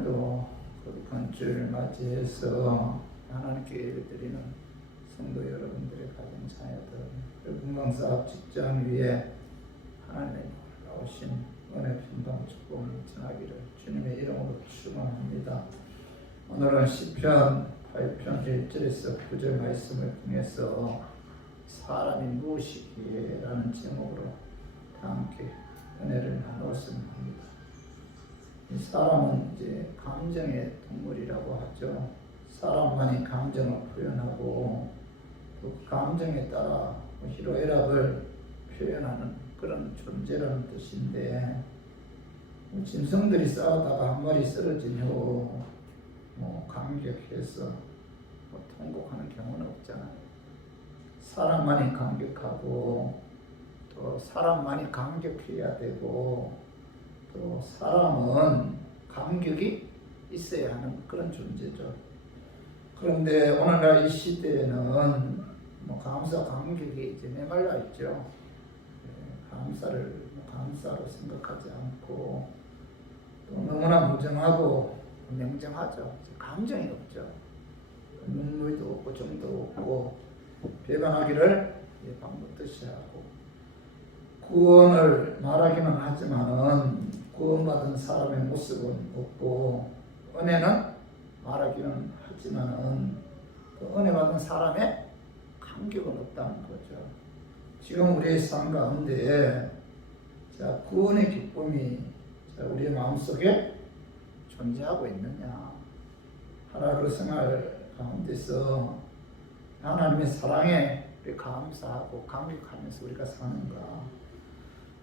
오늘도 거룩한 주를 맞이해서 하나님께 예배드리는 성도 여러분들의 가정 자녀들, 건강사업 직장 위에 하나님의 놀라우신 은혜 평강 축복을 전하기를 주님의 이름으로 축원합니다. 오늘은 시편 8편 1절에서 9절 말씀을 통해서 사람이 무엇이기에 라는 제목으로 다 함께 은혜를 나누었으면 합니다. 이 사람은 이제 감정의 동물이라고 하죠. 사람만이 감정을 표현하고 또 감정에 따라 희로애락을 표현하는 그런 존재라는 뜻인데, 짐승들이 싸우다가 한 마리 쓰러진 후 감격해서 통곡하는 경우는 없잖아요. 사람만이 감격하고 또 사람만이 감격해야 되고 또 사람은 감격이 있어야 하는 그런 존재죠. 그런데 오늘날 이 시대에는 감사 감격이 이제 메말라 있죠. 감사를 감사로 생각하지 않고 또 너무나 무정하고 냉정하죠. 감정이 없죠. 눈물도 없고 정도 없고 배반하기를 방법듯이 하고, 구원을 말하기는 하지만은 구원받은 사람의 모습은 없고, 은혜는 말하기는 하지만은 그 은혜 받은 사람의 감격은 없다는 거죠. 지금 우리의 삶 가운데 구원의 기쁨이 우리의 마음속에 존재하고 있느냐, 하루 생활 가운데서 하나님의 사랑에 감사하고 감격하면서 우리가 사는가.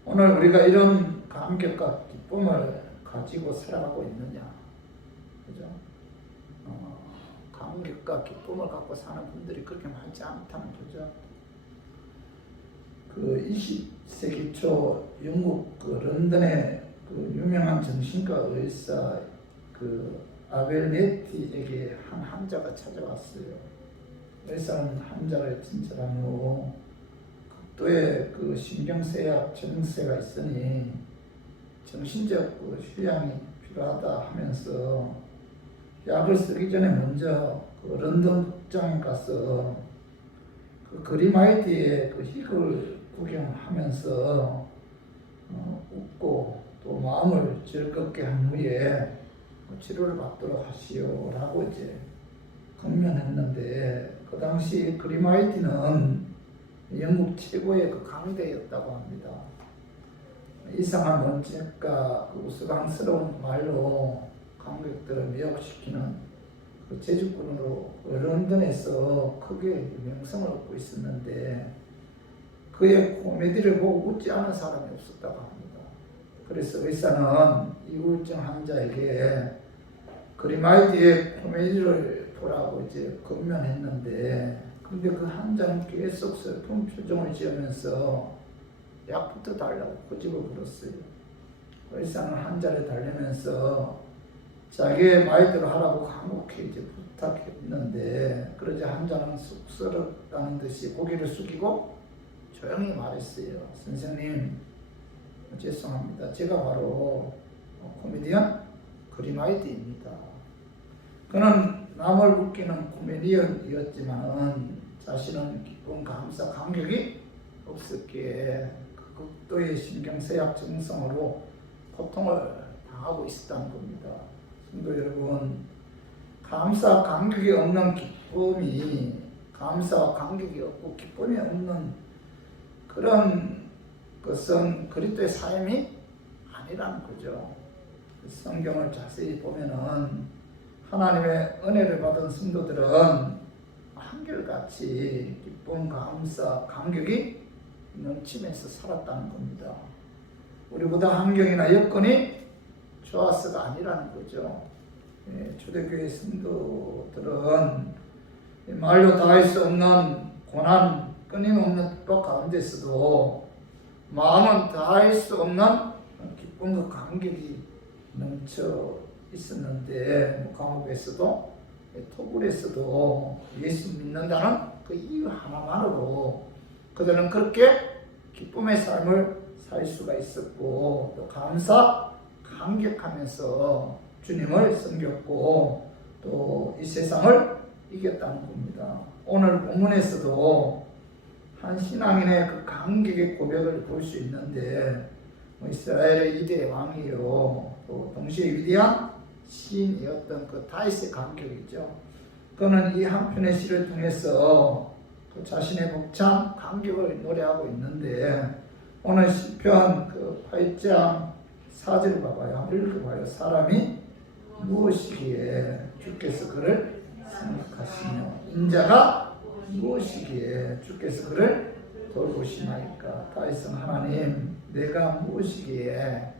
오늘 우리가 이런 감격과 기쁨을 가지고 살아가고 있느냐, 그죠? 감격과 기쁨을 갖고 사는 분들이 그렇게 많지 않다는 거죠. 그 20세기 초 영국 런던의 유명한 정신과 의사 아벨레티에게 한 환자가 찾아왔어요. 의사는 환자를 진찰한 후 극도의 신경쇠약 증세가 있으니 정신적 휴양이 필요하다 하면서 약을 쓰기 전에 먼저 런던 극장에 가서 그리마이티의 희극을 구경하면서 웃고 또 마음을 즐겁게 한 후에 치료를 받도록 하시오라고 이제 권면했는데, 그 당시 그리마이티는 영국 최고의 강대였다고 합니다. 이상한 원칙과 우스꽝스러운 말로 관객들을 미혹시키는 제주꾼으로 런던에서 크게 명성을 얻고 있었는데, 그의 코미디를 보고 웃지 않은 사람이 없었다고 합니다. 그래서 의사는 이 우울증 환자에게 그리마이티의 코미디를 보라고 이제 권면했는데, 근데 그 환자는 계속 슬픈 표정을 지으면서 약부터 달라고 고집을 부렸어요. 의사는 환자를 달래면서 자기의 말대로 하라고 간곡히 이제 부탁했는데, 그러자 환자는 쑥스럽다는 듯이 고개를 숙이고 조용히 말했어요. 선생님, 죄송합니다. 제가 바로 코미디언 그리마이티입니다. 그는 남을 웃기는 코미디언이었지만 자신은 기쁨, 감사, 감격이 없었기에 극도의 신경쇠약 증상으로 고통을 당하고 있었다는 겁니다. 성도 여러분, 감사, 감격이 없는 기쁨이, 감사와 감격이 없고 기쁨이 없는 그런 것은 그리스도의 삶이 아니라는 거죠. 성경을 자세히 보면은 하나님의 은혜를 받은 성도들은 한결같이 기쁨, 감사, 감격이 넘치면서 살았다는 겁니다. 우리보다 환경이나 여건이 좋아서가 아니라는 거죠. 초대교회 성도들은 말로 다할 수 없는 고난, 끊임없는 핍박 가운데서도 마음은 다할 수 없는 기쁨과 감격이 넘쳐 있었는데, 감옥에서도 토굴에서도 예수 믿는다는 그 이유 하나만으로 그들은 그렇게 기쁨의 삶을 살 수가 있었고, 또 감사, 감격하면서 주님을 섬겼고 또 이 세상을 이겼다는 겁니다. 오늘 본문에서도 한 신앙인의 그 감격의 고백을 볼 수 있는데 이스라엘의 이대 왕이요 또 동시에 위대한 시인이었던 그 다윗의 감격이죠. 그는 이 한 편의 시를 통해서 그 자신의 벅찬 감격을 노래하고 있는데 오늘 시편 그 8장 4절 봐봐요. 한번 읽어봐요. 사람이 무엇이기에 주께서 그를 생각하시며 인자가 무엇이기에 주께서 그를 돌보시나이까. 다윗은 하나님 내가 무엇이기에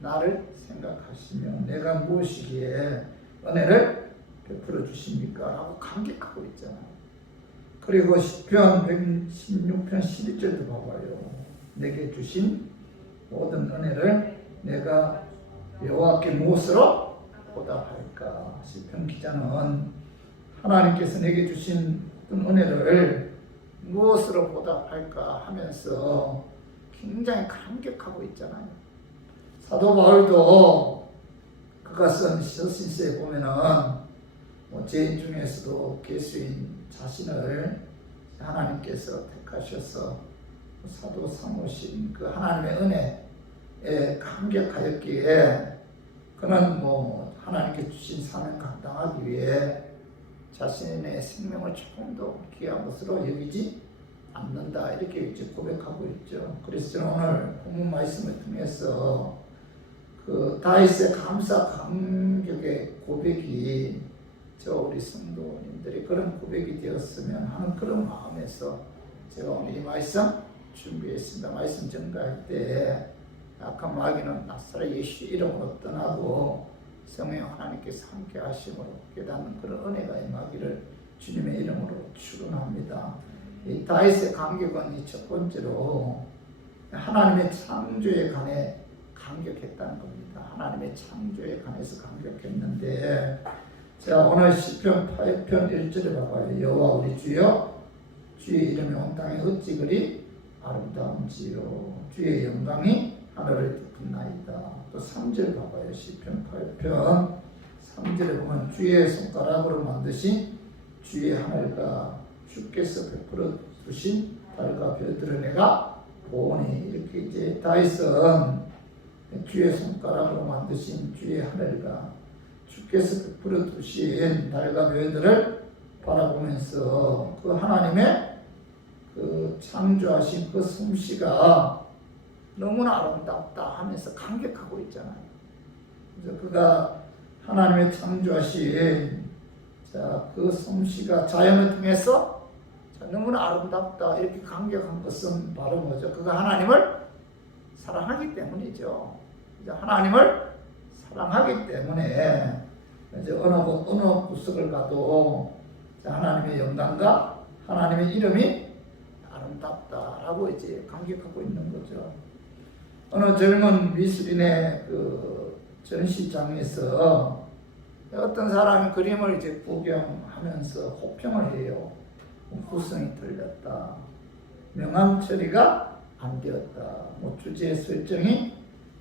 나를 생각하시며 내가 무엇이기에 은혜를 베풀어 주십니까? 라고 감격하고 있잖아요. 그리고 시편 116편 11절도 봐봐요. 내게 주신 모든 은혜를 내가 여호와께 무엇으로 보답할까? 시편 기자는 하나님께서 내게 주신 어떤 은혜를 무엇으로 보답할까 하면서 굉장히 감격하고 있잖아요. 사도 바울도 그가 쓴 서신서에 보면은 죄인 중에서도 괴수인 자신을 하나님께서 택하셔서 사도 삼으신 그 하나님의 은혜에 감격하였기에 그는 하나님께 주신 사명 감당하기 위해 자신의 생명을 조금도 귀한 것으로 여기지 않는다 이렇게 이제 고백하고 있죠. 그래서 저는 오늘 본문 말씀을 통해서 그 다윗의 감사 감격의 고백이 저 우리 성도님들이 그런 고백이 되었으면 하는 그런 마음에서 제가 오늘 이 말씀 준비했습니다. 말씀 전가할 때 악한 마귀는 나사렛 예수 이름으로 떠나고 성령 하나님께서 함께 하심으로 깨닫는 그런 은혜가 임하기를 주님의 이름으로 축원합니다. 이 다윗의 감격은 이 첫 번째로 하나님의 창조에 관해 감격했다는 겁니다. 하나님의 창조에 관해서 감격했는데 자 오늘 시편 8편 1절에 봐봐요. 여호와 우리 주여 주의 이름이 온 땅에 어찌 그리 아름다운지요 주의 영광이 하늘을 덮은나이다. 또 3절 봐봐요. 시편 8편 3절에 보면 주의 손가락으로 만드신 주의 하늘과 주께서 베풀어 두신 달과 별들을 내가 보니 이렇게 이제 다윗은 주의 손가락으로 만드신 주의 하늘과 주께서 베풀어 두신 달과 별들을 바라보면서 그 하나님의 그 창조하신 그 솜씨가 너무나 아름답다 하면서 감격하고 있잖아요. 그래서 그가 하나님의 창조하신 그 솜씨가 자연을 통해서 너무나 아름답다 이렇게 감격한 것은 바로 뭐죠? 그가 하나님을 사랑하기 때문이죠. 하나님을 사랑하기 때문에 이제 어느 구석을 가도 하나님의 영광과 하나님의 이름이 아름답다라고 이제 감격하고 있는 거죠. 어느 젊은 미술인의 그 전시장에서 어떤 사람이 그림을 이제 구경하면서 호평을 해요. 구성이 틀렸다. 명암 처리가 안 되었다. 주제 설정이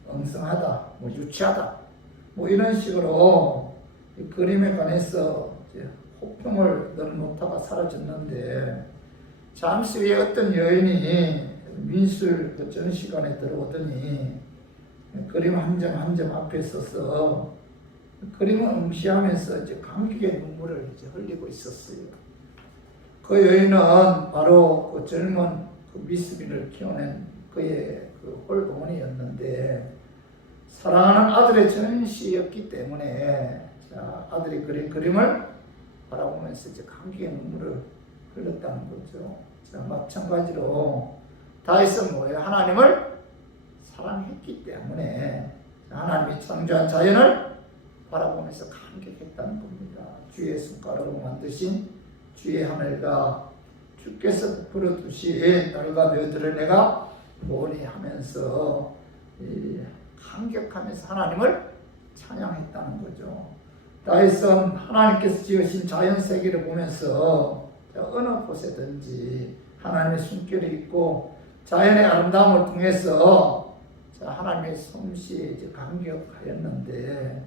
엉성하다. 유치하다. 이런 식으로 이 그림에 관해서 이제 호평을 넣다가 사라졌는데 잠시 후에 어떤 여인이 미술 그 전시관에 들어오더니 그림 한 점 한 점 앞에 서서 그림을 응시하면서 이제 감격의 눈물을 이제 흘리고 있었어요. 그 여인은 바로 그 젊은 그 미술인을 키워낸 그의 그 홀어머니였는데 사랑하는 아들의 전시였기 때문에 아들이 그린 그림을 바라보면서 이제 감격의 눈물을 흘렸다는 거죠. 마찬가지로 다윗은 뭐예요? 하나님을 사랑했기 때문에 하나님이 창조한 자연을 바라보면서 감격했다는 겁니다. 주의 손가락으로 만드신 주의 하늘과 주께서 베풀어 두신 달과 별들을 내가 보니 하면서 감격하면서 하나님을 찬양했다는 거죠. 다윗은 하나님께서 지으신 자연 세계를 보면서 어느 곳에든지 하나님의 숨결이 있고 자연의 아름다움을 통해서 하나님의 솜씨에 감격하였는데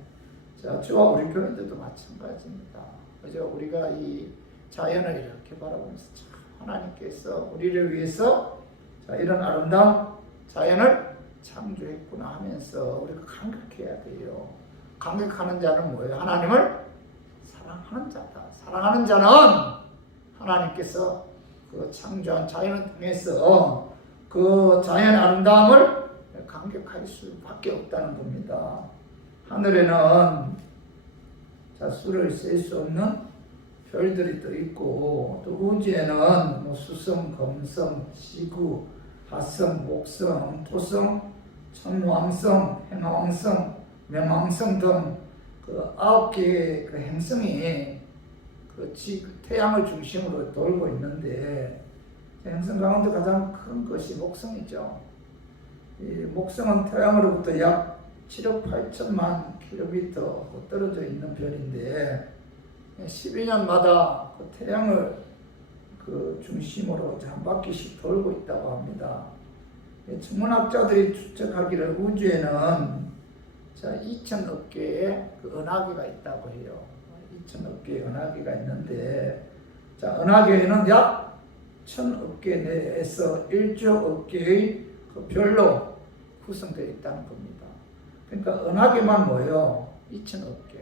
자, 저와 우리 교인들도 마찬가지입니다. 그죠? 우리가 이 자연을 이렇게 바라보면서 참 하나님께서 우리를 위해서 자, 이런 아름다운 자연을 창조했구나 하면서 우리가 감격해야 돼요. 감격하는 자는 뭐예요? 하나님을 사랑하는 자다. 사랑하는 자는 하나님께서 그 창조한 자연을 통해서 그 자연의 아름다움을 감격할 수밖에 없다는 겁니다. 하늘에는 자, 수를 셀 수 없는 별들이 또 있고, 또 우주에는 뭐 수성, 금성, 지구, 화성, 목성, 토성, 천왕성, 행왕성,冥王성 등 그 9개의 그 행성이 그 태양을 중심으로 돌고 있는데, 행성 가운데 가장 큰 것이 목성이죠. 이 목성은 태양으로부터 약 7억 8천만 킬로미터 떨어져 있는 별인데 12년마다 그 태양을 그 중심으로 한 바퀴씩 돌고 있다고 합니다. 천문학자들이 추측하기를 우주에는 2천억 개의 그 은하계가 있다고 해요. 2천억 개의 은하계가 있는데, 은하계에는 약 1,000억 개 내에서 1조억 개의 그 별로 구성되어 있다는 겁니다. 그러니까 은하계만 뭐예요? 2천억 개.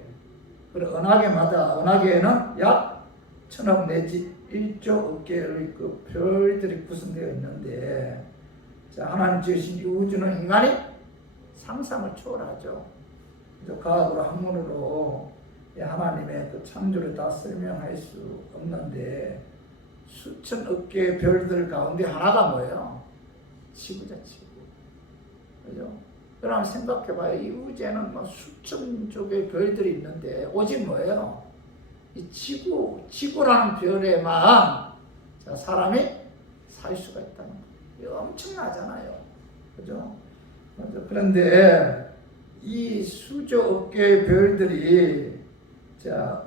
그리고 은하계에는 약 1,000억 내지 1조억 개의 그 별들이 구성되어 있는데, 하나님 지으신 이 우주는 인간이 상상을 초월하죠. 그래서 과학으로 학문으로 하나님의 그 창조를 다 설명할 수 없는데, 수천억 개의 별들 가운데 하나가 뭐예요? 지구죠, 지구. 그죠? 그럼 생각해봐요. 이 우주에는 뭐 수천 쪽의 별들이 있는데, 오직 뭐예요? 이 지구라는 별에만 사람이 살 수가 있다는 거예요. 엄청나잖아요. 그죠? 그런데 이 수조억 개의 별들이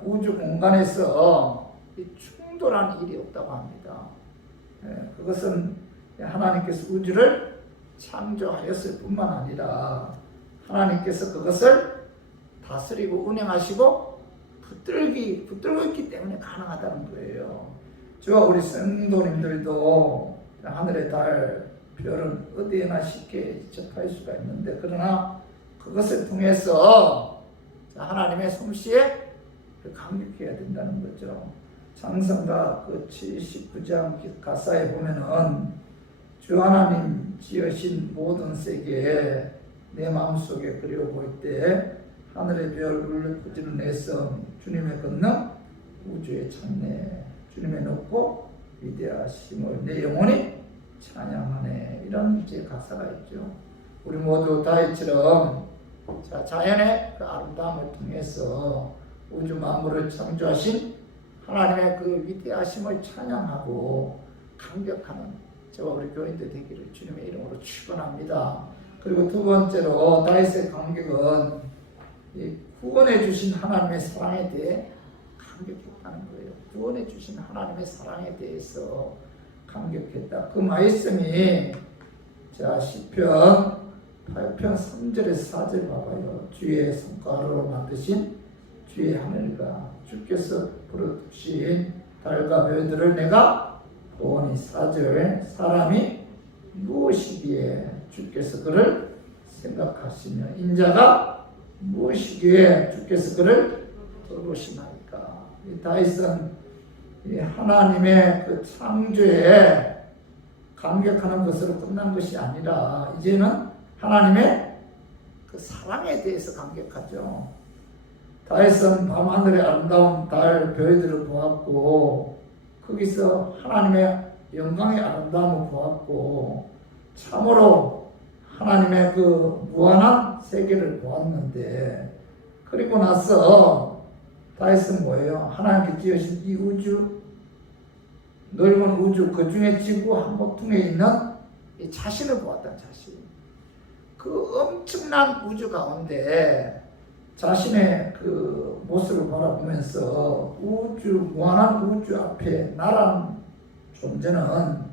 우주 공간에서 충돌하는 일이 없다고 합니다. 그것은 하나님께서 우주를 창조하였을 뿐만 아니라 하나님께서 그것을 다스리고 운행하시고 붙들고 있기 때문에 가능하다는 거예요. 저와 우리 성도님들도 하늘의 달, 별은 어디에나 쉽게 접할 수가 있는데, 그러나 그것을 통해서 하나님의 솜씨에 감격해야 된다는 거죠. 창세기 그 79장 가사에 보면은 주 하나님 지으신 모든 세계에 내 마음속에 그려볼 때 하늘의 별 울려 내 성, 주님의 권능, 우주의 찬내, 주님의 높고 위대하심을 내 영혼이 찬양하네. 이런 이제 가사가 있죠. 우리 모두 다윗처럼 자연의 그 아름다움을 통해서 우주 만물을 창조하신 하나님의 그 위대하심을 찬양하고 감격하는 저와 우리 교인들 되기를 주님의 이름으로 축원합니다. 그리고 두 번째로 다윗의 감격은 구원해 주신 하나님의 사랑에 대해 감격했다는 거예요. 구원해 주신 하나님의 사랑에 대해서 감격했다. 그 말씀이 시편 8편 3절에서 4절 봐봐요. 주의 손가락으로 만드신 주의 하늘과 주께서 부르신 달과 별들을 내가 보니. 4절 사람이 무엇이기에 주께서 그를 생각하시며 인자가 무엇이기에 주께서 그를 돌보시나이까. 다윗은 하나님의 그 창조에 감격하는 것으로 끝난 것이 아니라 이제는 하나님의 그 사랑에 대해서 감격하죠. 다윗은 밤하늘의 아름다운 달, 별들을 보았고 거기서 하나님의 영광의 아름다움을 보았고 참으로 하나님의 그 무한한 세계를 보았는데, 그리고 나서 다윗은 뭐예요? 하나님께 지으신 이 우주, 넓은 우주, 그 중에 지구 한 모퉁이에 있는 이 자신을 보았다. 자신. 그 엄청난 우주 가운데 자신의 그 모습을 바라보면서 무한한 우주 앞에 나란 존재는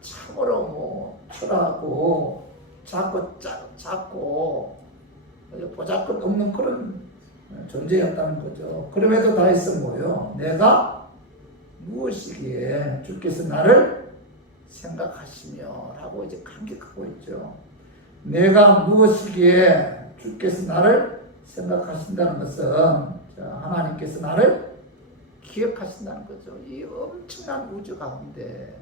참으로 초라하고 작고 보잘것 없는 그런 존재였다는 거죠. 그럼에도 다윗은 뭐예요? 내가 무엇이기에 주께서 나를 생각하시며 라고 이제 감격하고 있죠. 내가 무엇이기에 주께서 나를 생각하신다는 것은 하나님께서 나를 기억하신다는 거죠. 이 엄청난 우주 가운데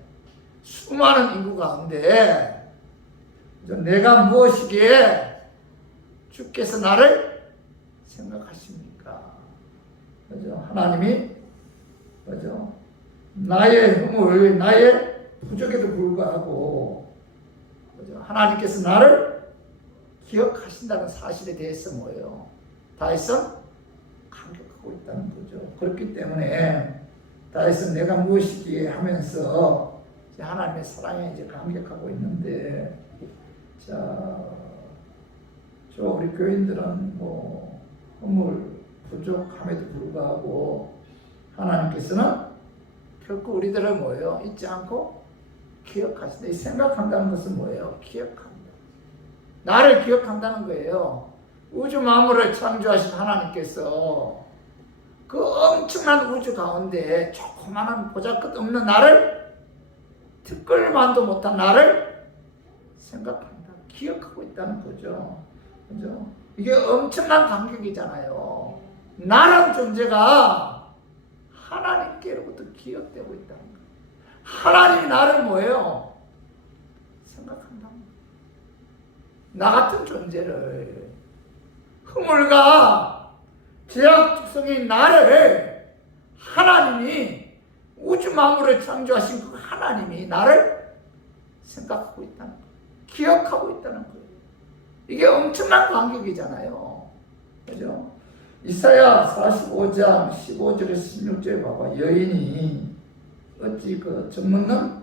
수많은 인구 가운데 내가 무엇이기에 주께서 나를 생각하십니까? 그죠? 하나님이 그죠? 나의 허물, 나의 부족에도 불구하고 그죠? 하나님께서 나를 기억하신다는 사실에 대해서 뭐예요? 다윗은 감격하고 있다는 거죠. 그렇기 때문에 다윗은 내가 무엇이기에 하면서 하나님의 사랑에 이제 감격하고 있는데, 저 우리 교인들은 뭐 허물 부족함에도 불구하고 하나님께서는 결코 우리들을 뭐예요? 잊지 않고 기억하신다. 이 생각한다는 것은 뭐예요? 기억한다. 나를 기억한다는 거예요. 우주 만물을 창조하신 하나님께서 그 엄청난 우주 가운데 조그마한 보잘것없는 나를, 티끌만도 못한 나를 생각한다. 기억하고 있다는 거죠. 그죠? 이게 엄청난 감격이잖아요. 나란 존재가 하나님께로부터 기억되고 있다는 거예요. 하나님이 나를 뭐예요? 생각한다는 거예요. 나 같은 존재를, 허물과 죄악성인 나를 하나님이, 우주 만물을 창조하신 그 하나님이 나를 생각하고 있다는 거예요. 기억하고 있다는 거예요. 이게 엄청난 감격이잖아요. 그죠? 이사야 45장 15절에서 16절에 봐봐. 여인이 어찌 그 젖먹는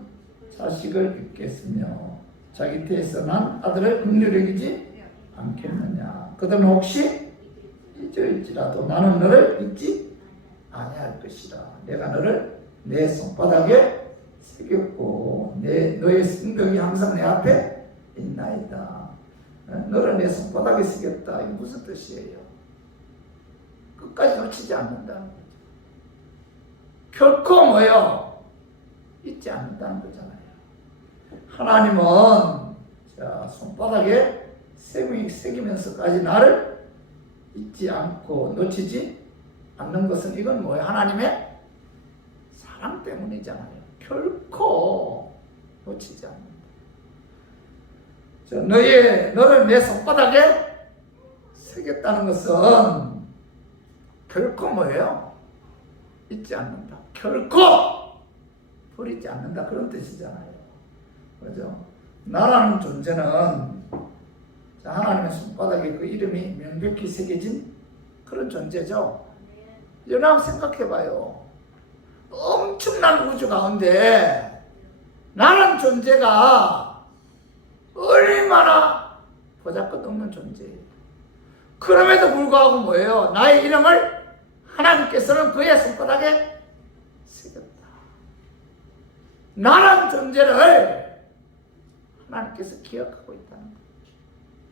자식을 잊겠으며 자기 태에서 난 아들을 긍휼히 여기지 않겠느냐. 그들은 혹시 잊을지라도 나는 너를 잊지 아니할 것이라. 내가 너를 내 손바닥에 새겼고 너의 성벽이 항상 내 앞에 있나이다. 너를 내 손바닥에 새겼다. 이게 무슨 뜻이에요? 끝까지 놓치지 않는다는 거죠. 결코 뭐요? 잊지 않는다는 거잖아요. 하나님은 손바닥에 새기면서까지 나를 잊지 않고 놓치지 않는 것은, 이건 뭐예요? 하나님의 사랑 때문이잖아요. 결코 놓치지 않는다. 너를 내 손바닥에 새겼다는 것은 결코 뭐예요? 잊지 않는다. 결코 버리지 않는다. 그런 뜻이잖아요. 그죠? 나라는 존재는 하나님의 손바닥에 그 이름이 명백히 새겨진 그런 존재죠. 여러분 생각해봐요. 엄청난 우주 가운데 나라는 존재가 얼마나 보잘것없는 존재예요. 그럼에도 불구하고 뭐예요? 나의 이름을 하나님께서는 그의 손바닥에 새겼다. 나란 존재를 하나님께서 기억하고 있다는 것.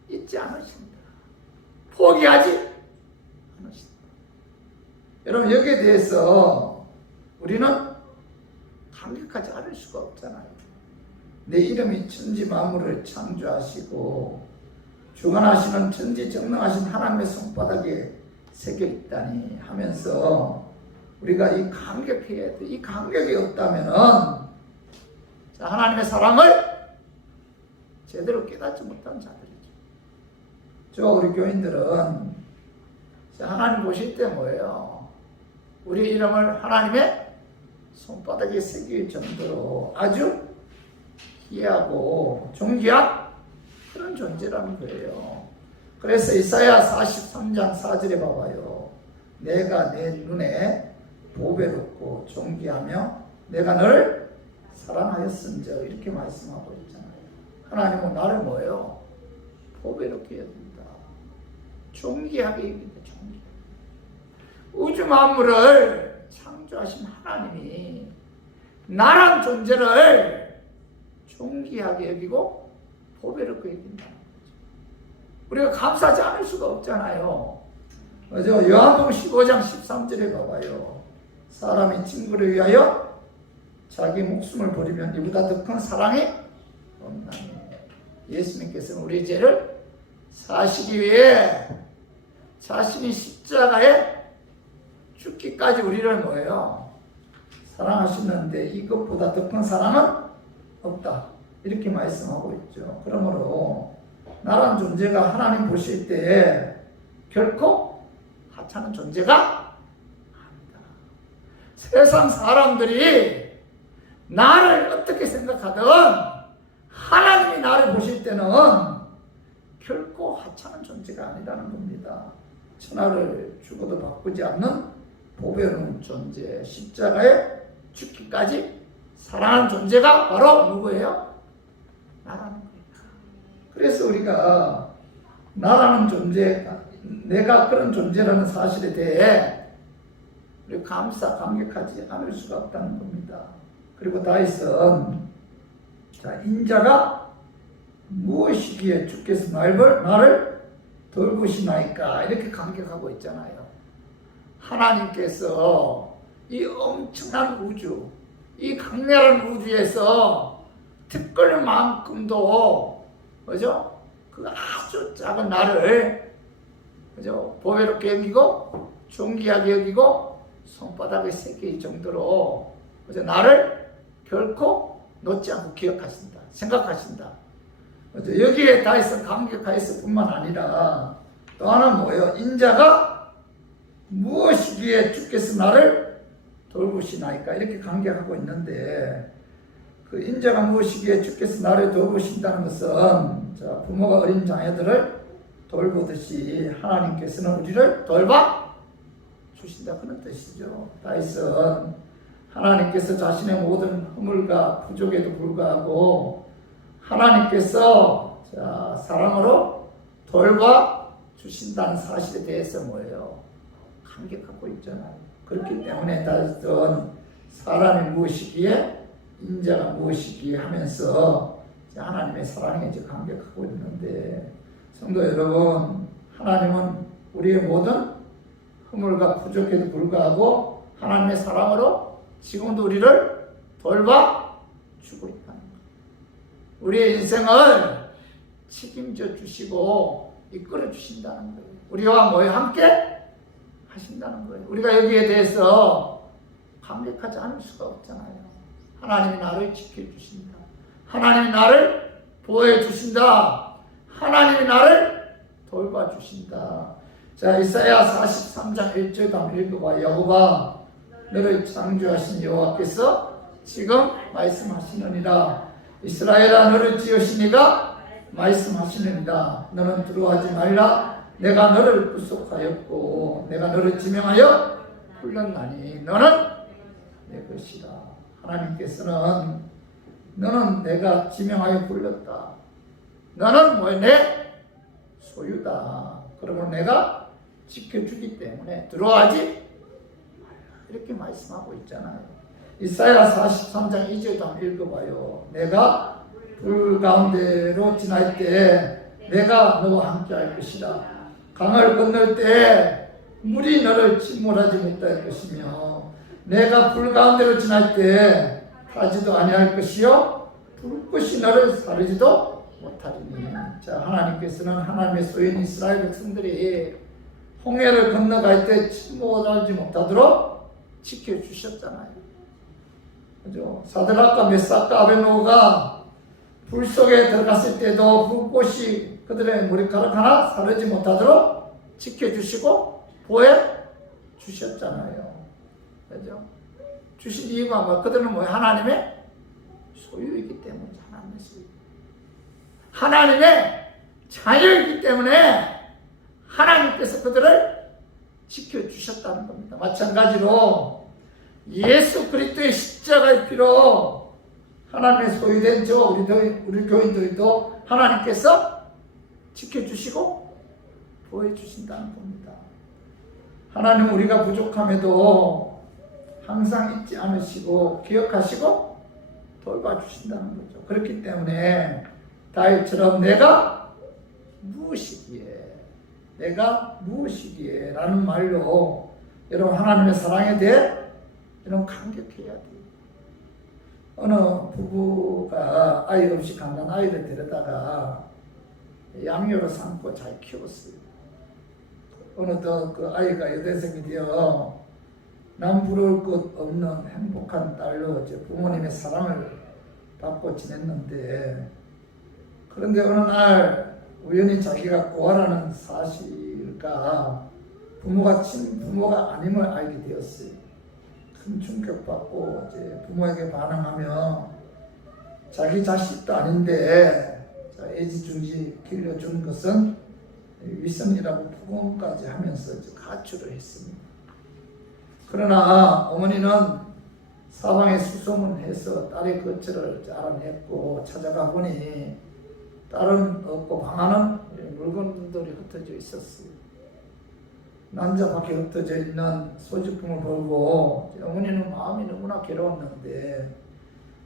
잊지 않으신다. 포기하지 않으신다. 여러분 여기에 대해서 우리는 감격하지 않을 수가 없잖아요. 내 이름이 천지 만물을 창조하시고 주관하시는 천지정능하신 하나님의 손바닥에 새겨 있다니 하면서 우리가 이 감격해야 돼. 이 감격이 없다면은 하나님의 사랑을 제대로 깨닫지 못한 자들이죠. 우리 교인들은 하나님 보실 때 뭐예요? 우리 이름을 하나님의 손바닥에 새길 정도로 아주 귀하고 존귀한 그런 존재라는 거예요. 그래서 이사야 43장 4절에 봐봐요. 내가 내 눈에 보배롭고 존귀하며 내가 너를 사랑하였은즉, 이렇게 말씀하고 있잖아요. 하나님은 나를 뭐예요? 보배롭게 여긴다. 존귀하게 여긴다. 존귀하게. 우주 만물을 창조하신 하나님이 나란 존재를 존귀하게 여기고 보배롭게 여긴다는 거죠. 우리가 감사하지 않을 수가 없잖아요. 그죠? 요한복음 15장 13절에 봐봐요. 사람이 친구를 위하여 자기 목숨을 버리면 이보다 더 큰 사랑이 없나니. 예수님께서는 우리의 죄를 사시기 위해 자신이 십자가에 죽기까지 우리를 뭐예요? 사랑하시는데 이것보다 더 큰 사랑은 없다. 이렇게 말씀하고 있죠. 그러므로 나라는 존재가 하나님 보실 때 결코 하찮은 존재가 아니다. 세상 사람들이 나를 어떻게 생각하든 하나님이 나를 보실 때는 결코 하찮은 존재가 아니라는 겁니다. 천하를 주고도 바꾸지 않는 보배로운 존재, 십자가에 죽기까지 사랑하는 존재가 바로 누구예요? 나라는 거예요. 그래서 우리가 나라는 존재, 내가 그런 존재라는 사실에 대해 우리 감격하지 않을 수가 없다는 겁니다. 그리고 다윗은 인자가 무엇이기에 주께서 나를 돌보시나이까 이렇게 감격하고 있잖아요. 하나님께서 이 엄청난 우주, 이 강렬한 우주에서 티끌만큼도 그죠? 그 아주 작은 나를 그죠? 보배롭게 여기고 존귀하게 여기고 손바닥에 새길 정도로 그죠? 나를 결코 놓지 않고 기억하신다, 생각하신다. 그죠? 여기에 다윗은 감격하였을 뿐만 아니라 또 하나 뭐예요? 인자가 무엇이기에 주께서 나를 돌보시나이까 이렇게 감격하고 있는데, 그 인자가 무엇이기에 주께서 나를 돌보신다는 것은 부모가 어린 자녀들을 돌보듯이 하나님께서는 우리를 돌봐 주신다 그런 뜻이죠. 다윗은 하나님께서 자신의 모든 허물과 부족에도 불구하고 하나님께서 사랑으로 돌봐 주신다는 사실에 대해서 뭐예요? 감격하고 있잖아요. 그렇기 때문에 다윗은 사람이 무엇이기에 인자가 무엇이기에 하면서 하나님의 사랑에 이제 감격하고 있는데, 성도 여러분, 하나님은 우리의 모든 허물과 부족에도 불구하고 하나님의 사랑으로 지금도 우리를 돌봐 주고 있다는 거예요. 우리의 인생을 책임져 주시고 이끌어 주신다는 거예요. 우리와 뭐에 함께 하신다는 거예요. 우리가 여기에 대해서 감격하지 않을 수가 없잖아요. 하나님이 나를 지켜주신다. 하나님이 나를 보호해주신다. 하나님이 나를 돌봐주신다. 자, 이사야 43장 1절도 한번 읽어봐. 여호와 너를 창조하신 여호와께서 지금 말씀하시느니라. 이스라엘아 너를 지으시니가 말씀하시느니라. 너는 두려워하지 말라. 내가 너를 구속하였고 내가 너를 지명하여 불렀나니 너는 내 것이다. 하나님께서는 너는 내가 지명하여 불렀다. 너는 뭐 내 소유다. 그러므로 내가 지켜주기 때문에 두려워하지 말라. 이렇게 말씀하고 있잖아요. 이사야 43장 2절도 한번 읽어봐요. 내가 불 가운데로 지날 때 내가 너와 함께 할 것이다. 강을 건널 때 물이 너를 침몰하지 못할 것이며 내가 불 가운데로 지날 때 타지도 아니할 것이요 불꽃이 너를 사르지도 못하리니. 자, 하나님께서는 하나님의 소유인 이스라엘 백성들이 홍해를 건너갈 때 침몰하지 못하도록 지켜주셨잖아요. 그죠? 사드락과 메삭과 아벳노고가 불 속에 들어갔을 때도 불꽃이 그들의 머리카락 하나 사르지 못하도록 지켜주시고 보호해 주셨잖아요. 그죠? 주신 이유가 뭐? 그들은 뭐 하나님의 소유이기 때문에 하나님의 소유. 하나님의 자녀이기 때문에 하나님께서 그들을 지켜주셨다는 겁니다. 마찬가지로 예수 그리스도의 십자가의 피로 하나님의 소유된 우리 교인들도 하나님께서 지켜주시고 보호해주신다는 겁니다. 하나님은 우리가 부족함에도 항상 잊지 않으시고 기억하시고 돌봐주신다는 거죠. 그렇기 때문에 다윗처럼 내가 무엇이기에 내가 무엇이기에 라는 말로 여러분 하나님의 사랑에 대해 여러분 감격해야 돼요. 어느 부부가 아이 없이 간단 아이를 데려다가 양육을 삼고 잘 키웠어요. 어느덧 그 아이가 여대생이 되어 남 부러울 것 없는 행복한 딸로 이제 부모님의 사랑을 받고 지냈는데, 그런데 어느 날 우연히 자기가 고아라는 사실과 부모가 친부모가 아님을 알게 되었어요. 큰 충격받고 이제 부모에게 반항하며 자기 자식도 아닌데 애지중지 길러준 것은 위선이라고 부검까지 하면서 이제 가출을 했습니다. 그러나 어머니는 사방에 수소문해서 딸의 거처를 알아냈고 찾아가 보니 딸은 없고 방 안은 물건들이 흩어져 있었어요. 남자 밖에 흩어져 있는 소지품을 보고 어머니는 마음이 너무나 괴로웠는데,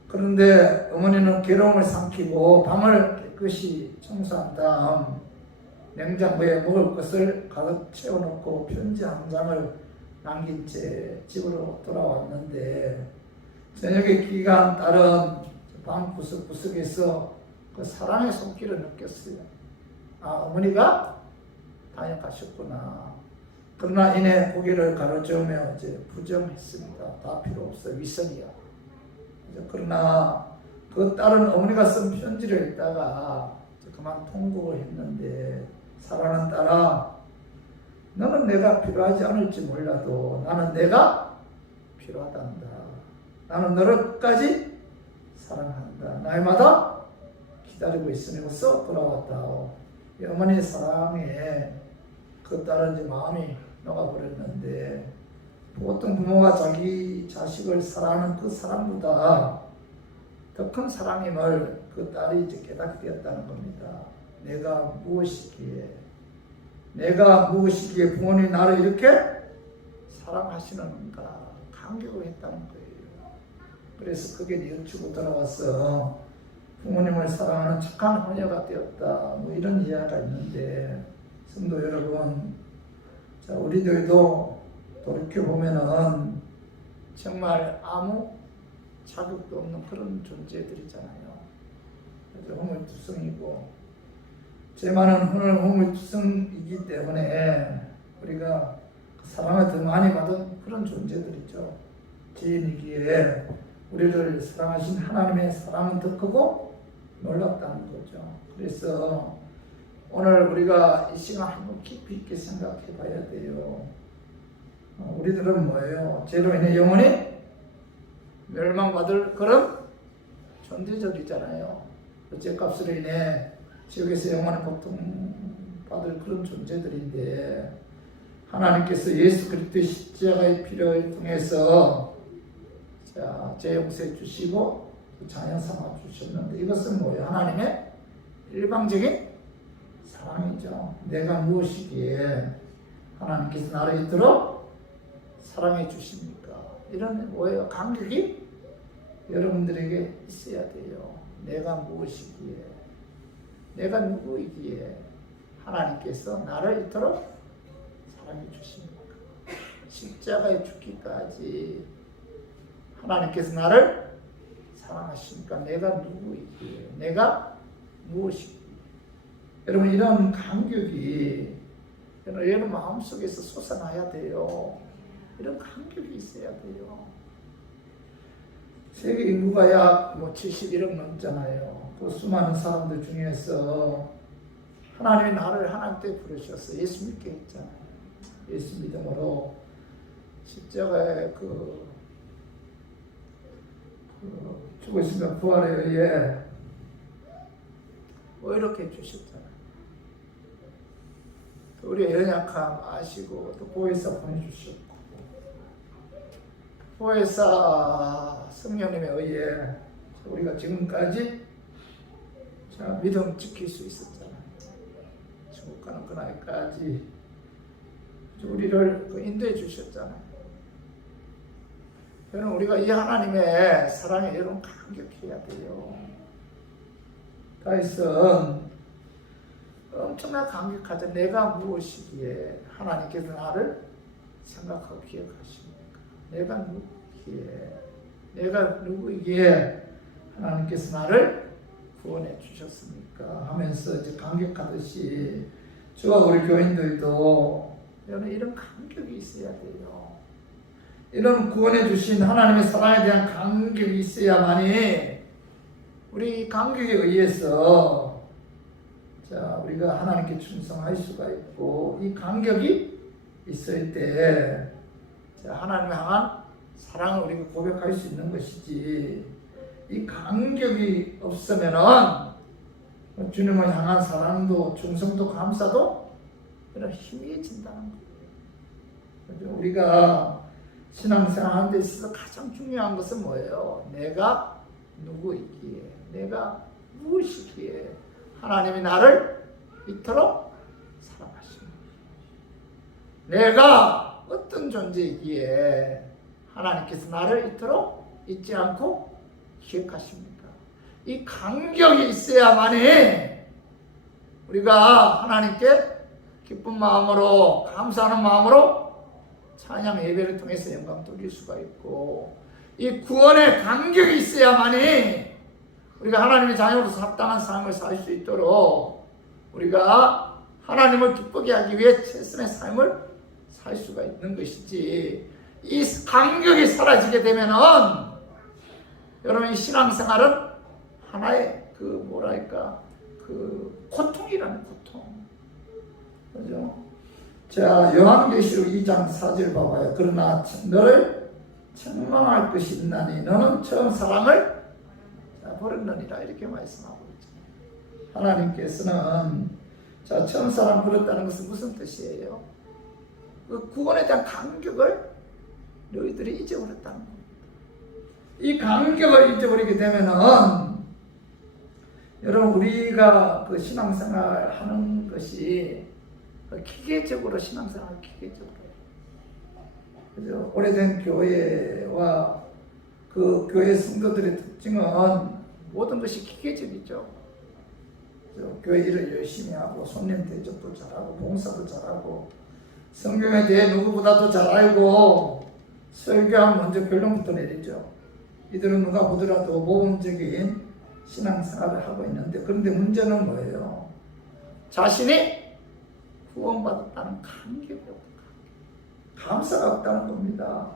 그런데 어머니는 괴로움을 삼키고 방을 깨끗이 청소한 다음 냉장고에 먹을 것을 가득 채워놓고 편지 한 장을 남긴 채 집으로 돌아왔는데, 저녁에 귀가한 딸은 방 구석구석에서 그 사랑의 손길을 느꼈어요. 아, 어머니가 다녀가셨구나. 그러나 이내 고개를 가로저으며 이제 부정했습니다. 다 필요 없어, 위선이야. 그러나 그 딸은 어머니가 쓴 편지를 읽다가 그만 통곡을 했는데, 사랑하는 딸아, 너는 내가 필요하지 않을지 몰라도 나는 내가 필요하단다. 나는 너를 끝까지 사랑한다. 날마다 기다리고 있으니 어서 돌아왔다. 어머니의 사랑에 그 딸은 이제 마음이 녹아버렸는데, 보통 부모가 자기 자식을 사랑하는 그 사랑보다 더 큰 사랑임을 그 딸이 이제 깨닫게 되었다는 겁니다. 내가 무엇이기에 부모님이 나를 이렇게 사랑하시는가 감격을 했다는 거예요. 그래서 그게 여쭈고 돌아와서 부모님을 사랑하는 착한 헌녀가 되었다, 뭐 이런 이야기가 있는데, 성도 여러분, 자, 우리들도 돌이켜보면은 정말 아무 자격도 없는 그런 존재들이잖아요. 허물투성이고, 죄만은 허물투성이기 때문에 우리가 사랑을 더 많이 받은 그런 존재들이죠. 죄인이기에 우리를 사랑하신 하나님의 사랑은 더 크고 놀랍다는 거죠. 그래서 오늘 우리가 이 시간 한번 깊이 있게 생각해 봐야 돼요. 우리들은 뭐예요? 죄로 인해 영원히 멸망받을 그런 존재들이잖아요. 죄값으로 인해 지옥에서 영원히 고통받을 그런 존재들인데, 하나님께서 예수 그리스도의 십자가의 피를 통해서 죄 용서해 주시고 자녀 삼아 주셨는데, 이것은 뭐예요? 하나님의 일방적인 사랑이죠. 내가 무엇이기에 하나님께서 나를 이토록 사랑해 주십니까? 이런 뭐예요? 감격이 여러분들에게 있어야 돼요. 내가 무엇이기에, 내가 누구이기에 하나님께서 나를 이토록 사랑해 주십니까? 십자가에 죽기까지 하나님께서 나를 사랑하십니까? 내가 누구이기에, 내가 무엇이기에. 여러분, 이런 감격이 여러분 마음속에서 솟아나야 돼요. 이런 감격이 있어야 돼요. 세계 인구가 약 71억 넘잖아요. 그 수많은 사람들 중에서 하나님이 나를 하나님 때 부르셔서 예수 믿게 했잖아요. 예수 믿음으로 십자가에 죽으시며 부활에 의해 이렇게 주셨잖아요. 또 우리의 연약함 아시고 또 보혜사 보내주셨고, 보혜사 성령님에 의해 우리가 지금까지 믿음 지킬 수 있었잖아요. 천국 가는 그날까지 우리를 인도해 주셨잖아요. 여러분, 우리가 이 하나님의 사랑에 여러분 감격해야 돼요. 다윗은 엄청나게 감격하죠. 내가 무엇이기에 하나님께서 나를 생각하고 기억하십니까? 내가 누구이기에 하나님께서 나를 구원해 주셨습니까? 하면서 이제 감격하듯이 저와 우리 교인들도 여러분 이런 감격이 있어야 돼요. 이런 구원해 주신 하나님의 사랑에 대한 감격이 있어야만이 우리 감격에 의해서 우리가 하나님께 충성할 수가 있고, 이 감격이 있을 때 하나님을 향한 사랑을 우리가 고백할 수 있는 것이지, 이 감격이 없으면은 주님을 향한 사랑도 충성도 감사도 이런 희미해진다는 거예요. 우리가 신앙생활하는 데 있어서 가장 중요한 것은 뭐예요? 내가 누구이기에, 내가 무엇이기에 하나님이 나를 이토록 사랑하십니까? 내가 어떤 존재이기에 하나님께서 나를 이토록 잊지 않고 기억하십니까? 이 감격이 있어야만이 우리가 하나님께 기쁜 마음으로, 감사하는 마음으로 찬양 예배를 통해서 영광 돌릴 수가 있고, 이 구원의 감격이 있어야만이 우리가 하나님의 자녀로서 합당한 삶을 살 수 있도록 우리가 하나님을 기쁘게 하기 위해 최선의 삶을 살 수가 있는 것이지, 이 감격이 사라지게 되면은 여러분 이 신앙생활은 하나의 고통이라는 고통. 그죠? 자, 요한계시록 2장 4절 봐봐요. 그러나 너를 책망할 것이 있나니 너는 처음 사랑을 버렸느니라, 이렇게 말씀하고 있죠. 하나님께서는 처음 사랑 버렸다는 것은 무슨 뜻이에요? 그 구원에 대한 감격을 너희들이 잊어버렸다는 겁니다. 이 감격을 잊어버리게 되면은 여러분 우리가 그 신앙생활 하는 것이 기계적으로 신앙생활 기계적으로, 그죠? 오래된 교회와 그 교회 성도들의 특징은 모든 것이 기계적이죠. 교회 일을 열심히 하고 손님 대접도 잘하고 봉사도 잘하고 성경에 대해 누구보다도 잘 알고 설교하면 먼저 결론부터 내리죠. 이들은 누가 보더라도 모범적인 신앙생활을 하고 있는데, 그런데 문제는 뭐예요? 자신이 구원받았다는 감격이 없다. 감사가 없다는 겁니다.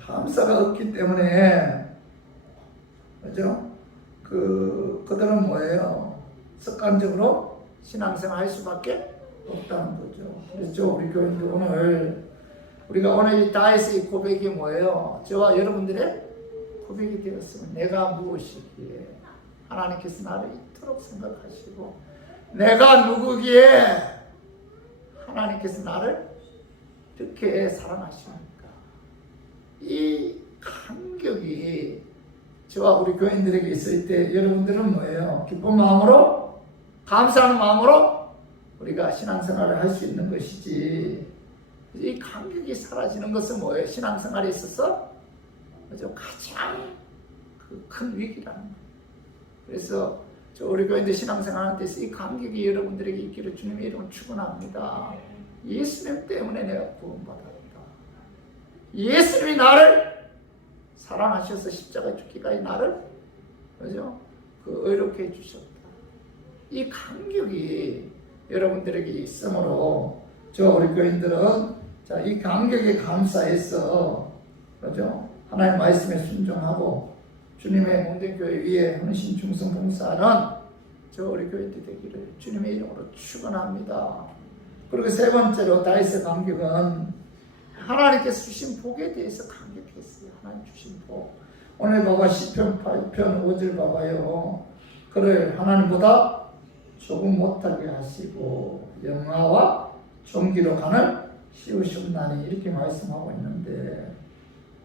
감사가 없기 때문에, 그죠? 그들은 뭐예요? 습관적으로 신앙생활 할 수밖에 없다는 거죠. 그렇죠? 우리 교인들 우리가 오늘 이 다윗의 고백이 뭐예요? 저와 여러분들의 고백이 되었으면 내가 무엇이기에 하나님께서 나를 이토록 생각하시고, 내가 누구기에 하나님께서 나를 이렇게 사랑하십니까? 이 감격이 저와 우리 교인들에게 있을 때 여러분들은 뭐예요? 기쁜 마음으로, 감사하는 마음으로 우리가 신앙생활을 할 수 있는 것이지, 이 감격이 사라지는 것은 뭐예요? 신앙생활에 있어서 가장 큰 위기라는 거예요. 그래서 우리 교인들 신앙생활하는 데서 이 감격이 여러분들에게 있기를 주님의 이름으로 축원합니다. 예수님 때문에 내가 구원받았다. 예수님이 나를 사랑하셔서 십자가에 죽기까지 나를 의롭게 해주셨다. 이 감격이 여러분들에게 있으므로 우리 교인들은 이 감격에 감사해서 하나님의 말씀에 순종하고 주님의 몸된 교회 위에 헌신 충성 봉사하는 우리 교인들 되기를 주님의 이름으로 축원합니다. 그리고 세 번째로 다윗의 감격은 하나님께서 주신 복에 대해서 감격했어요. 하나님 주신 복. 오늘 봐봐, 시편 8편 5절 봐봐요. 그를 하나님보다 조금 못하게 하시고 영화와 존귀로 가는 씌우셨나니, 이렇게 말씀하고 있는데,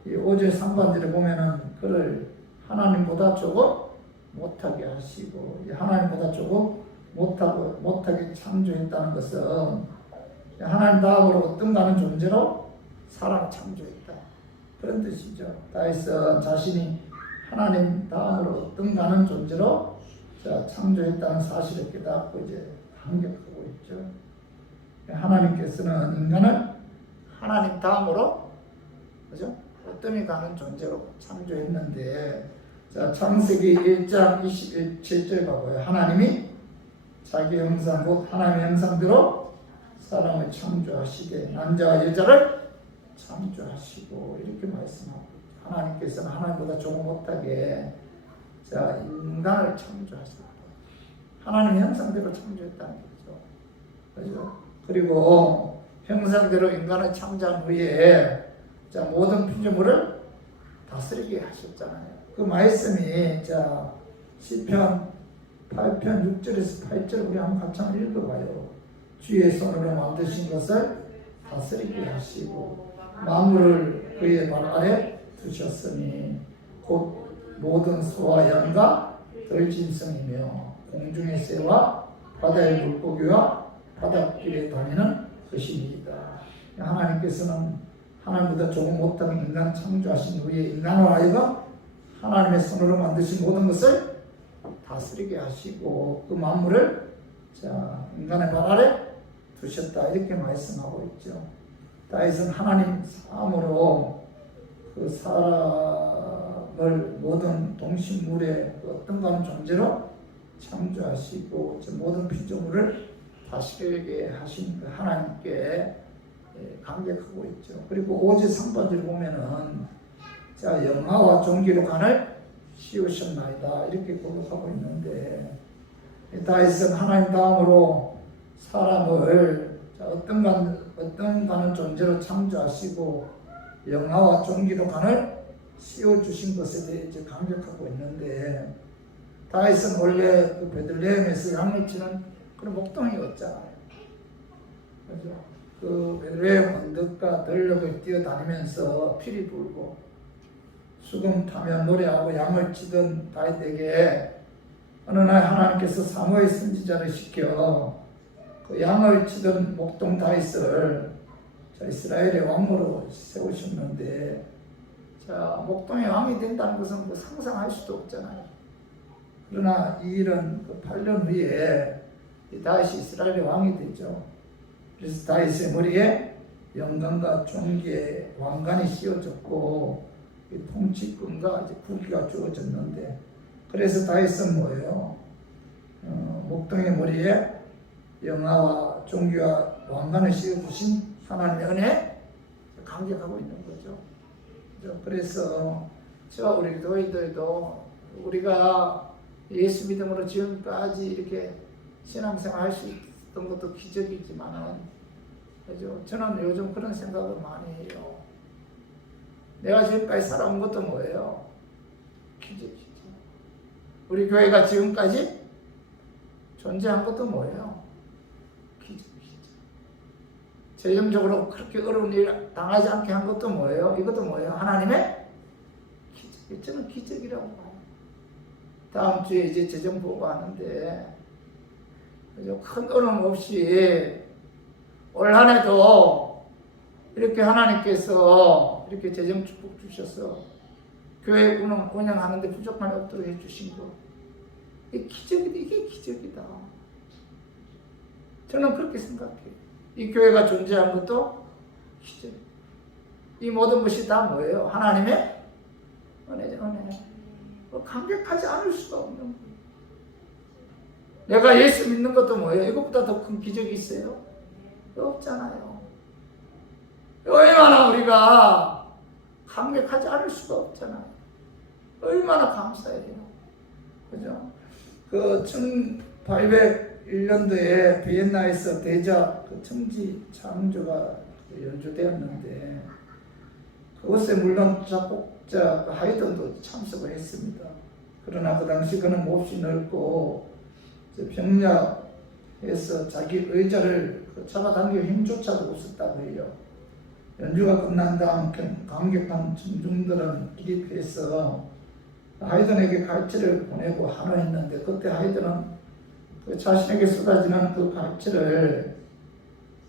이 5절 상반절에 보면은 그를 하나님보다 조금 못하게 하시고, 하나님보다 조금 못하게 창조했다는 것은 하나님 다음으로 뜬가는 존재로 사람을 창조했다, 그런 뜻이죠. 다윗은 자신이 하나님 다음으로 뜬가는 존재로 창조했다는 사실을 깨닫고 이제 감격하고 있죠. 하나님께서는 인간을 하나님 다음으로 그죠? 어뜸이 가는 존재로 창조했는데, 자, 창세기 1장 27절 봐봐요. 하나님이 자기 형상 곧 하나님의 형상대로 사람을 창조하시되 남자와 여자를 창조하시고 이렇게 말씀하고, 하나님께서는 하나님보다 조금 못하게 자 인간을 창조하셨다. 하나님의 형상대로 창조했다는 거죠. 그죠? 그리고 형상대로 인간을 창조한 후에 자 모든 피조물을 다스리게 하셨잖아요. 그 말씀이 자 시편 8편 6절에서 8절 우리 한번 같이 한번 읽어봐요. 주의 손으로 만드신 것을 다스리게 하시고 만물을 그의 발 아래 두셨으니 곧 모든 소와 양과 들짐승이며 공중의 새와 바다의 물고기와 바닷길에 다니는 것입니다. 하나님께서는 하나님보다 조금 못한 인간 창조하신 후에 인간을 하여금 하나님의 손으로 만드신 모든 것을 다스리게 하시고 그 만물을 자 인간의 발 아래 두셨다 이렇게 말씀하고 있죠. 다윗은 하나님 사함으로 그 사람을 모든 동식물의 어떤 가는 존재로 창조하시고 모든 피조물을 다스리게 하신 하나님께 감격하고 있죠. 그리고 5절 3번을 보면은 자 영화와 존귀로 간을 씌우셨나이다 이렇게 고백하고 있는데, 다윗은 하나님 다음으로 사람을 어떤 가는 존재로 창조하시고 영화와 존귀로 간을 씌워주신 것에 대해 이제 감격하고 있는데, 다윗은 원래 그 베들레헴에서 양을 치는 그런 목동이었잖아요. 그죠? 그 베들레헴 언덕과 들녘을 뛰어다니면서 피리 불고 수금 타며 노래하고 양을 치던 다윗에게 어느 날 하나님께서 사무엘 선지자를 시켜 그 양을 치던 목동 다윗을 이스라엘의 왕으로 세우셨는데, 자 목동의 왕이 된다는 것은 뭐 상상할 수도 없잖아요. 그러나 이 일은 그 8년 후에 다윗이 이스라엘의 왕이 되죠. 그래서 다윗의 머리에 영광과 존귀의 왕관이 씌워졌고 통치권과 이제 국위가 주어졌는데, 그래서 다윗은 뭐예요? 목동의 머리에 영화와 존귀와 왕관을 씌워주신 하나님의 은혜에 감격하고 있는 거죠. 그래서 저와 우리 교회들도 우리가 예수 믿음으로 지금까지 이렇게 신앙생활 할 수 있었던 것도 기적이지만은, 그죠? 저는 요즘 그런 생각을 많이 해요. 내가 지금까지 살아온 것도 뭐예요? 기적이죠. 우리 교회가 지금까지 존재한 것도 뭐예요? 기적이죠. 재정적으로 그렇게 어려운 일 당하지 않게 한 것도 뭐예요? 이것도 뭐예요? 하나님의 기적. 저는 기적이라고 봐요. 다음 주에 이제 재정 보고하는데, 큰 어려움 없이 올 한 해도 이렇게 하나님께서 이렇게 재정 축복 주셔서 교회 운영하는데 부족함이 없도록 해주신 거, 이게 기적이다. 이게 기적이다. 저는 그렇게 생각해요. 이 교회가 존재한 것도 기적. 이 모든 것이 다 뭐예요? 하나님의 은혜죠, 은혜. 감격하지 않을 수가 없는 거예요. 내가 예수 믿는 것도 뭐예요? 이것보다 더 큰 기적이 있어요? 없잖아요. 얼마나 우리가 감격하지 않을 수가 없잖아요. 얼마나 감사해요. 그죠? 그 1801년도에 비엔나에서 대자 그 청지 창조가 연주되었는데, 그것에 물론 작곡자 하이든도 참석을 했습니다. 그러나 그 당시 그는 몹시 넓고 병약해서 자기 의자를 잡아당길 힘조차도 없었다고 해요. 연주가 끝난 다음 감격한 청중들은 기립해서 하이든에게 갈채를 보내고 한화했는데, 그때 하이든은 그 자신에게 쏟아지는 그 갈채를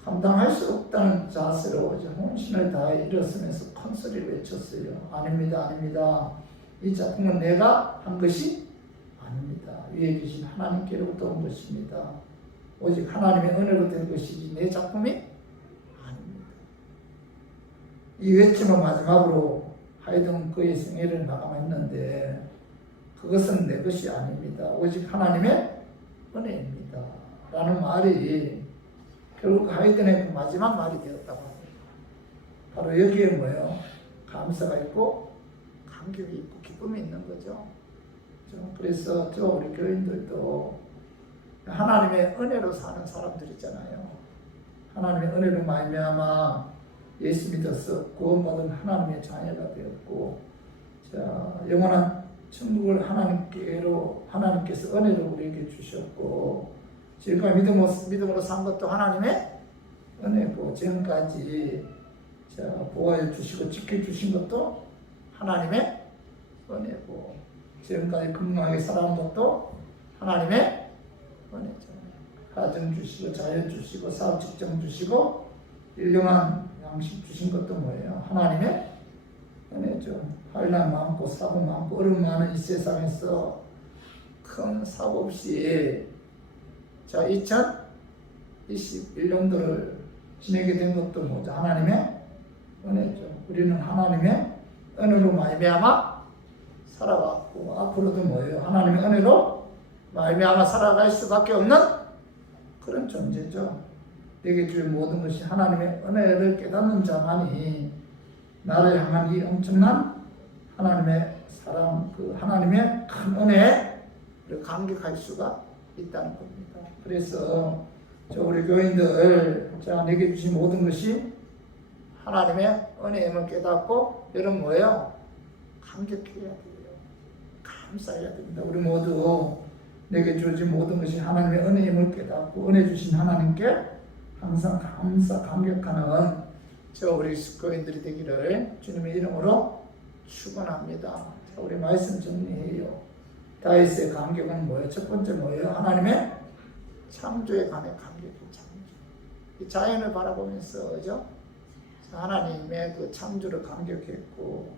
감당할 수 없다는 자세로 혼신을 다해 일어서면서 큰 소리를 외쳤어요. 아닙니다, 아닙니다. 이 작품은 내가 한 것이 아닙니다. 위에 계신 하나님께로부터 온 것입니다. 오직 하나님의 은혜로 된 것이지 내 작품이 아닙니다. 이 외침은 마지막으로 하이든 그의 생애를 마감했는데 그것은 내 것이 아닙니다. 오직 하나님의 은혜입니다. 라는 말이 결국 하이든의 그 마지막 말이 되었다고 합니다. 바로 여기에 뭐예요? 감사가 있고 감격이 있고 기쁨이 있는 거죠. 그래서 우리 교인들도 하나님의 은혜로 사는 사람들이잖아요. 하나님의 은혜로 말미암아 예수 믿어서 구원받은 하나님의 자녀가 되었고, 영원한 천국을 하나님께서 은혜로 우리에게 주셨고, 지금까지 믿음으로 산 것도 하나님의 은혜고, 지금까지 보호해 주시고 지켜주신 것도 하나님의 은혜고, 지금까지 건강하게 살아온 것도 하나님의 은혜죠. 가정 주시고 자연 주시고 사업 직장 주시고 일용한 양식 주신 것도 뭐예요? 하나님의 은혜죠. 환난 많고 사고 많고 어려움 많은 이 세상에서 큰 사고 없이 2021년도를 지내게 된 것도 뭐죠? 하나님의 은혜죠. 우리는 하나님의 은혜로 말미암아 살아왔고 앞으로도 뭐예요? 하나님의 은혜로 말미암아 살아갈 수밖에 없는 그런 존재죠. 내게 줄 모든 것이 하나님의 은혜를 깨닫는 자만이 나를 향한 이 엄청난 하나님의 사랑, 그 하나님의 큰 은혜에 감격할 수가 있다는 겁니다. 그래서 우리 교인들, 내게 주신 모든 것이 하나님의 은혜임을 깨닫고 여러분 뭐예요? 감격해야 돼요. 감사해야 됩니다. 우리 모두 내게 주어진 모든 것이 하나님의 은혜임을 깨닫고 은혜 주신 하나님께 항상 감격하는 우리 교인들이 되기를 주님의 이름으로 축원합니다. 우리 말씀 정리해요. 다윗의 감격은 뭐예요? 첫 번째 뭐예요? 하나님의 창조에 관해 감격이 창조. 이 자연을 바라보면서 그죠? 하나님의 그 창조를 감격했고,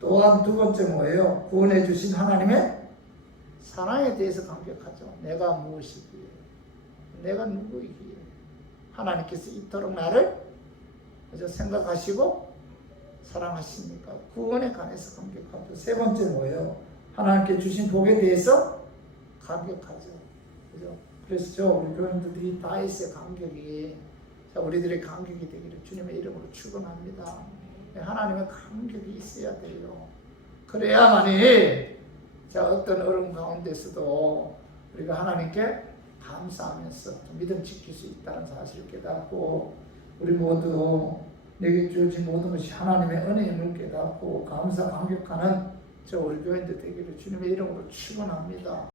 또한 두 번째 뭐예요? 구원해 주신 하나님의 사랑에 대해서 감격하죠. 내가 무엇이기에, 내가 누구이기에 하나님께서 이토록 나를 생각하시고 사랑하십니까? 구원에 관해서 감격하죠. 세 번째 뭐예요? 하나님께 주신 복에 대해서 감격하죠. 그죠? 그래서 우리 교인들이 다윗의 감격이 우리들의 감격이 되기를 주님의 이름으로 축원합니다. 하나님의 감격이 있어야 돼요. 그래야만이 어떤 어려움 가운데서도 우리가 하나님께 감사하면서 믿음 지킬 수 있다는 사실을 깨닫고, 우리 모두 내게 주어진 모든 것이 하나님의 은혜임을 깨닫고 감사 감격하는 우리 교인들 되기를 주님의 이름으로 축원합니다.